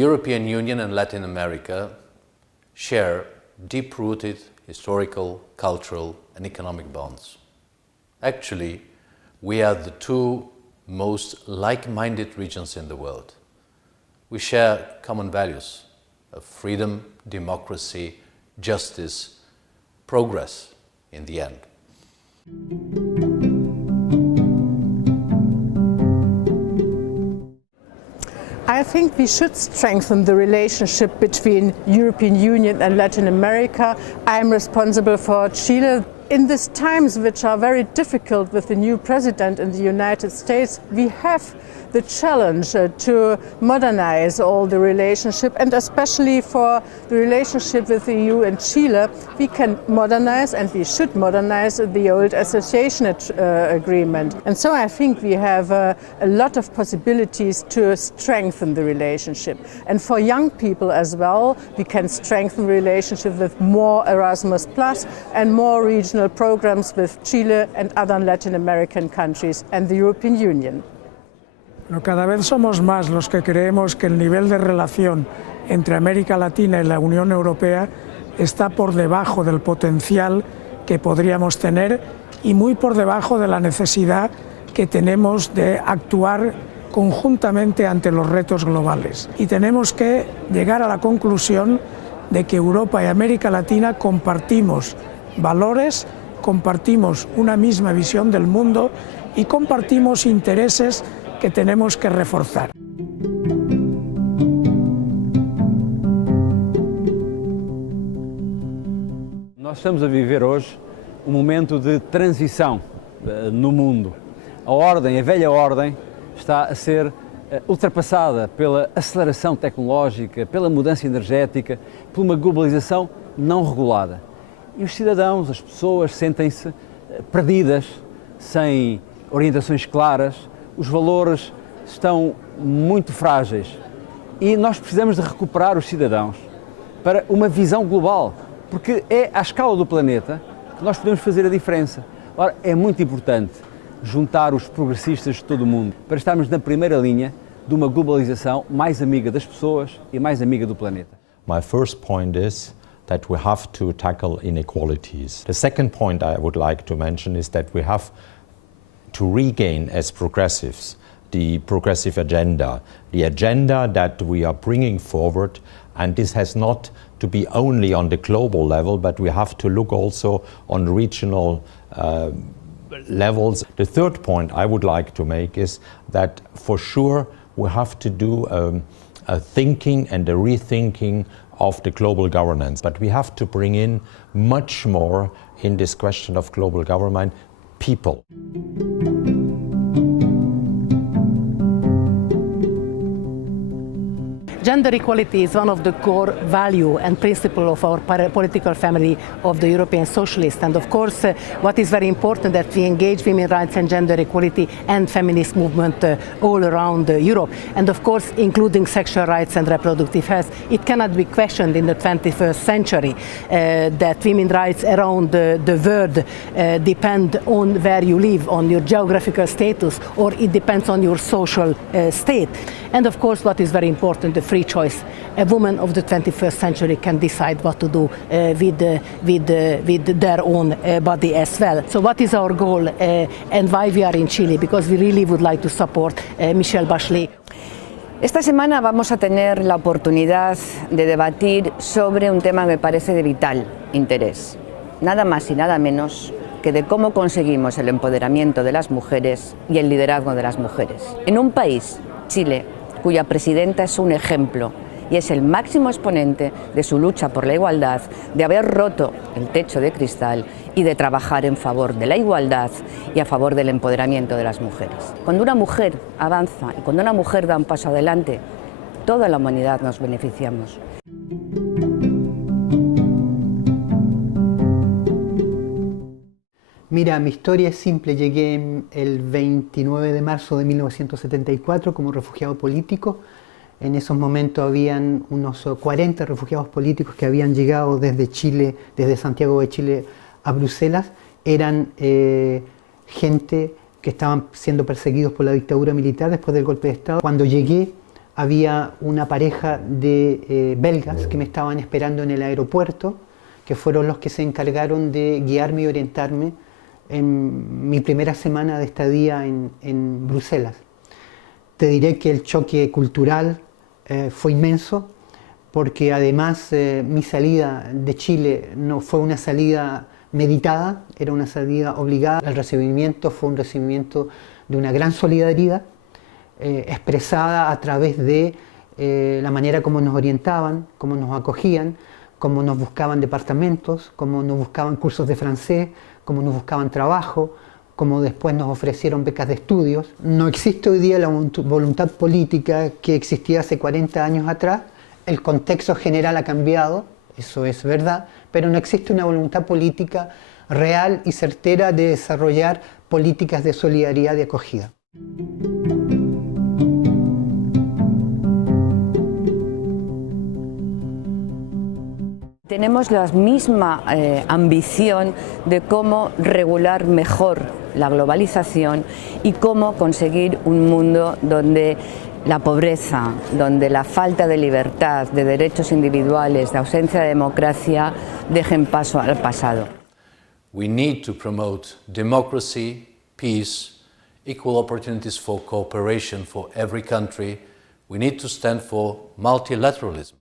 European Union and Latin America share deep-rooted historical, cultural and economic bonds. Actually, we are the two most like-minded regions in the world. We share common values of freedom, democracy, justice, progress in the end. I think we should strengthen the relationship between European Union and Latin America. I'm responsible for Chile. In these times, which are very difficult with the new president in the United States, we have the challenge to modernize all the relationship, and especially for the relationship with the EU and Chile, we can modernize and we should modernize the old association agreement. And so I think we have a lot of possibilities to strengthen the relationship. And for young people as well, we can strengthen the relationship with more Erasmus Plus and more regional programs with Chile and other Latin American countries and the European Union. Pero cada vez somos más los que creemos que el nivel de relación entre América Latina y la Unión Europea está por debajo del potencial que podríamos tener y muy por debajo de la necesidad que tenemos de actuar conjuntamente ante los retos globales. Y tenemos que llegar a la conclusión de que Europa y América Latina compartimos valores, compartimos una misma visión del mundo y compartimos intereses que tenemos que reforçar. Nós estamos a viver hoje um momento de transição no mundo. A ordem, a velha ordem, está a ser ultrapassada pela aceleração tecnológica, pela mudança energética, por uma globalização não regulada. E os cidadãos, as pessoas, sentem-se perdidas, sem orientações claras. Os valores estão muito frágeis e nós precisamos de recuperar os cidadãos para uma visão global, porque é à escala do planeta que nós podemos fazer a diferença. Ora, é muito importante juntar os progressistas de todo o mundo para estarmos na primeira linha de uma globalização mais amiga das pessoas e mais amiga do planeta. My first point is that we have to tackle inequalities. The second point I would like to mention is that we have to regain as progressives the progressive agenda, the agenda that we are bringing forward, and this has not to be only on the global level, but we have to look also on regional levels. The third point I would like to make is that for sure we have to do a thinking and a rethinking of the global governance, but we have to bring in much more in this question of global government, people. Gender equality is one of the core value and principle of our political family of the European Socialists. And of course, what is very important that we engage women's rights and gender equality and feminist movement all around Europe. And of course, including sexual rights and reproductive health. It cannot be questioned in the 21st century that women's rights around the world depend on where you live, on your geographical status, or it depends on your social state. And of course, what is very important, the free choice. A woman of the 21st century can decide what to do with their own body as well. So what is our goal and why we are in Chile? Because we really would like to support Michelle Bachelet. Esta semana vamos a tener la oportunidad de debatir sobre un tema que me parece de vital interés. Nada más y nada menos que de cómo conseguimos el empoderamiento de las mujeres y el liderazgo de las mujeres. En un país, Chile, cuya presidenta es un ejemplo y es el máximo exponente de su lucha por la igualdad, de haber roto el techo de cristal y de trabajar en favor de la igualdad y a favor del empoderamiento de las mujeres. Cuando una mujer avanza y cuando una mujer da un paso adelante, toda la humanidad nos beneficiamos. Mira, mi historia es simple. Llegué el 29 de marzo de 1974 como refugiado político. En esos momentos habían unos 40 refugiados políticos que habían llegado desde Chile, desde Santiago de Chile a Bruselas. Eran gente que estaban siendo perseguidos por la dictadura militar después del golpe de Estado. Cuando llegué había una pareja de belgas que me estaban esperando en el aeropuerto, que fueron los que se encargaron de guiarme y orientarme en mi primera semana de estadía en Bruselas. Te diré que el choque cultural fue inmenso, porque además mi salida de Chile no fue una salida meditada, era una salida obligada. El recibimiento fue un recibimiento de una gran solidaridad, expresada a través de la manera como nos orientaban, cómo nos acogían, cómo nos buscaban departamentos, cómo nos buscaban cursos de francés, cómo nos buscaban trabajo, cómo después nos ofrecieron becas de estudios. No existe hoy día la voluntad política que existía hace 40 años atrás. El contexto general ha cambiado, eso es verdad, pero no existe una voluntad política real y certera de desarrollar políticas de solidaridad y acogida. Tenemos la misma ambición de cómo regular mejor la globalización y cómo conseguir un mundo donde la pobreza, donde la falta de libertad, de derechos individuales, de ausencia de democracia dejen paso al pasado. We need to promote democracy, peace, equal opportunities for cooperation for every country. We need to stand for multilateralism.